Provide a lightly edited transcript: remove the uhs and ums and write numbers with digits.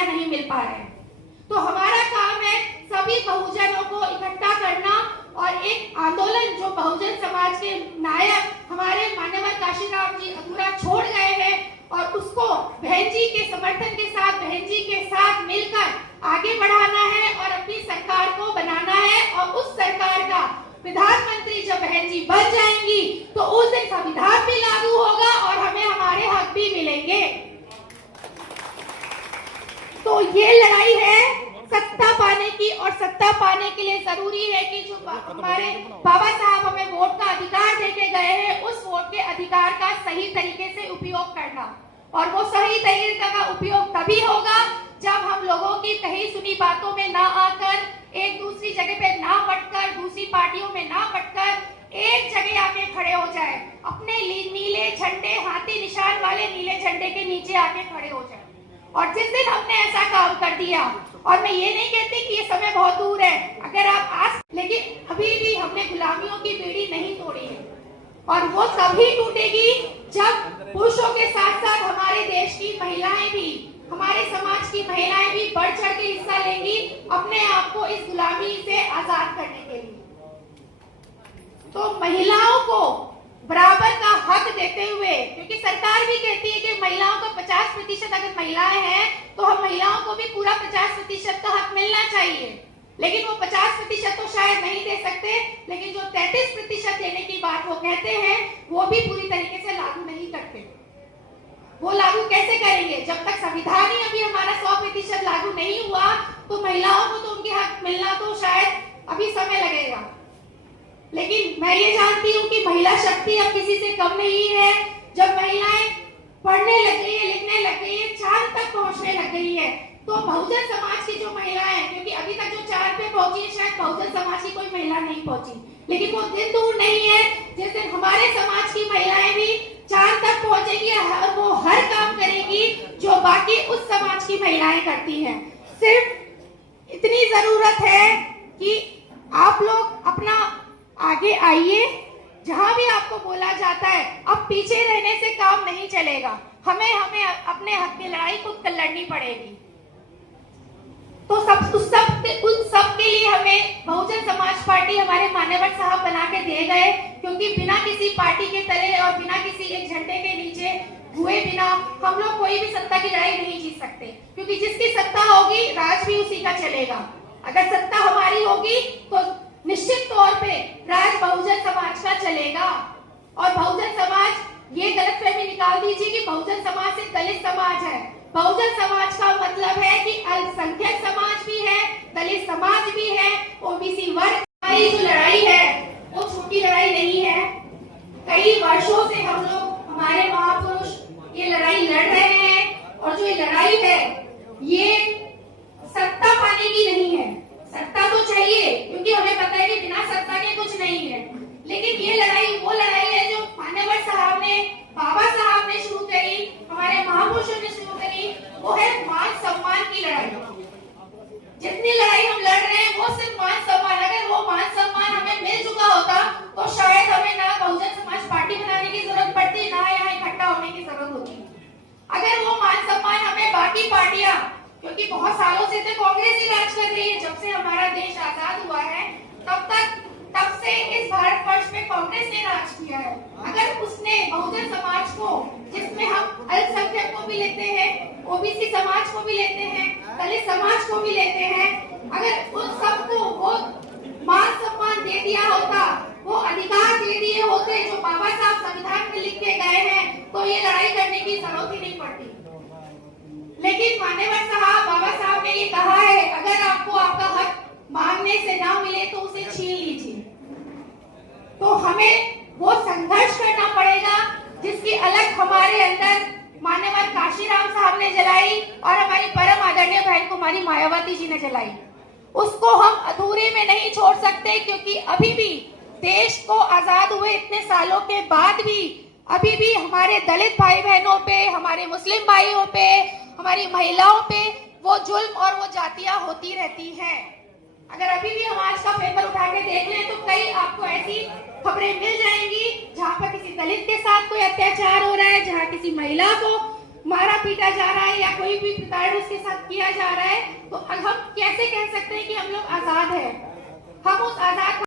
अधिकार नहीं मिल पा रहे हैं। तो हमारा काम है सभी बहुजनों को इकट्ठा करना और एक आंदोलन जो बहुजन समाज के नायक हमारे मान्यवर काशीराम जी अधूरा छोड़ गए हैं और उसको बहन जी के समर्थन के साथ, बहन जी के साथ मिलकर आगे बढ़ाना है और अपनी सरकार को बनाना है। और उस सरकार का प्रधानमंत्री जब बहन जी बन जाएंगी तो उस दिन संविधान भी लागू होगा और हमें हमारे हक भी मिलेंगे। तो ये लड़ाई है सत्ता पाने की, और सत्ता पाने के लिए जरूरी है कि जो हमारे बाबा साहब हमें वोट का अधिकार देके गए हैं, उस वोट के अधिकार का सही तरीके से उपयोग करना। और वो सही तरीके का उपयोग तभी होगा जब हम लोगों की कही सुनी बातों में ना आकर, एक दूसरी जगह पे ना बटकर, दूसरी पार्टियों में ना बटकर एक जगह आके खड़े हो जाए, अपने नीले झंडे, हाथी निशान वाले नीले झंडे के नीचे आके खड़े हो जाए। और जिस दिन हमने ऐसा काम कर दिया, और मैं ये नहीं कहती कि ये समय बहुत दूर है, अगर आप आज, लेकिन अभी भी हमने गुलामियों की बेड़ी नहीं तोड़ी है और वो तभी टूटेगी जब पुरुषों के साथ साथ हमारे देश की महिलाएं भी, हमारे समाज की महिलाएं भी बढ़ चढ़ के हिस्सा लेंगी अपने आप को इस गुलामी से आजाद करने के लिए। तो महिलाओं को बराबर का हक देते हुए, क्योंकि सरकार भी कहती है कि महिलाओं का 50% अगर महिलाएं हैं तो हम महिलाओं को भी पूरा 50% का हक मिलना चाहिए, लेकिन वो 50% तो शायद नहीं दे सकते, लेकिन जो 33% देने की बात वो कहते हैं वो भी पूरी तरीके से लागू नहीं करते। वो लागू कैसे करेंगे? जब तक संविधान ही अभी हमारा 100% लागू नहीं हुआ तो महिलाओं को तो उनके हक मिलना तो शायद अभी समय लगेगा। लेकिन मैं ये जानती हूँ कि महिला शक्ति अब किसी से कम नहीं है। जब महिलाएं पढ़ने लग गई है, लिखने लग गई है, चांद तक पहुंचने लग गई है, तो बहुजन समाज की जो महिलाएं, क्योंकि अभी तक जो चांद पे पहुंची है शायद बहुजन समाज की कोई महिला नहीं पहुंची, लेकिन वो दिन दूर नहीं है जिस दिन हमारे समाज की महिलाएं भी चांद तक पहुंचेगी और वो हर काम करेंगी जो बाकी उस समाज की महिलाएं करती हैं। सिर्फ इतनी जरूरत है कि आप लोग अपना आगे आइए, जहां भी आपको बोला जाता है। अब पीछे रहने से काम नहीं चलेगा, हमें अपने हक की लड़ाई खुद कर लड़नी पड़ेगी। तो उन सब के लिए हमें बहुजन समाज पार्टी हमारे मान्यवर साहब बना के दे गए, क्योंकि बिना किसी पार्टी के तले और बिना किसी एक झंडे के नीचे हुए बिना हम लोग कोई भी सत्ता की लड़ाई नहीं जीत सकते, क्योंकि जिसकी सत्ता होगी राज भी उसी का चलेगा। अगर सत्ता हमारी होगी तो निश्चित तौर पे राज बहुजन समाज का चलेगा। और बहुजन समाज, ये गलतफहमी निकाल दीजिए कि बहुजन समाज से दलित समाज है। बहुजन समाज का मतलब है कि अल्पसंख्यक समाज भी है, दलित समाज भी है, ओबीसी वर्ग। हमारी जो लड़ाई है वो छोटी लड़ाई नहीं है। कई वर्षों से हम लोग, हमारे महापुरुष ये लड़ाई लड़ रहे हैं, और जो ये लड़ाई है ये सत्ता पाने की नहीं है। सत्ता तो चाहिए, क्योंकि हमें पता है कि बिना सत्ता के कुछ नहीं है, लेकिन ये लड़ाई वो लड़ाई है जो मान्यवर साहब ने, बाबा साहब ने शुरू करी, हमारे महापुरुषों ने शुरू करी, वो है मान सम्मान की लड़ाई। जितनी लड़ाई हम लड़ रहे हैं वो सिर्फ मान सम्मान। अगर वो मान सम्मान हमें मिल चुका होता तो शायद हमें ना बहुजन समाज पार्टी बनाने की जरूरत पड़ती, ना यहाँ इकट्ठा होने की जरूरत होती। अगर वो मान सम्मान हमें बाकी पार्टियां, क्योंकि बहुत सालों से तो कांग्रेस ही राज कर रही है, जब से हमारा देश आजाद हुआ है तब से इस भारतवर्ष में कांग्रेस ने राज किया है। अगर उसने बहुजन समाज को, जिसमें हम अल्पसंख्यक को भी लेते हैं, ओबीसी समाज को भी लेते हैं, दलित समाज को भी लेते हैं, अगर उन सबको वो मान सम्मान दे दिया होता, वो अधिकार दे दिए होते जो बाबा साहब संविधान में लिख के गए हैं, तो ये लड़ाई करने की जरूरत ही नहीं पड़ती। लेकिन मान्यवर साहब, बाबा साहब ने ये कहा है, अगर आपको आपका हक मांगने से ना मिले तो उसे छीन लीजिए। तो हमें वो संघर्ष करना पड़ेगा जिसकी अलग हमारे अंदर मान्यवर काशीराम साहब ने जलाई और हमारी परम आदरणीय बहन कुमारी मायावती जी ने जलाई। उसको हम अधूरे में नहीं छोड़ सकते, क्योंकि अभी भी देश को आजाद हुए इतने सालों के बाद भी अभी भी हमारे दलित भाई बहनों पे, हमारे मुस्लिम भाइयों पे, हमारी महिलाओं पे वो जुल्म और वो जातियां होती रहती हैं। अगर अभी भी हम आज का पेपर उठा के देख लें तो कई आपको ऐसी खबरें मिल जाएंगी जहां पर किसी दलित के साथ कोई अत्याचार हो रहा है, जहां किसी महिला को मारा पीटा जा रहा है या कोई भी प्रताड़ना उसके साथ किया जा रहा है, तो हम कैसे कह सकते हैं कि हम लोग आजाद हैं? हम उस आजाद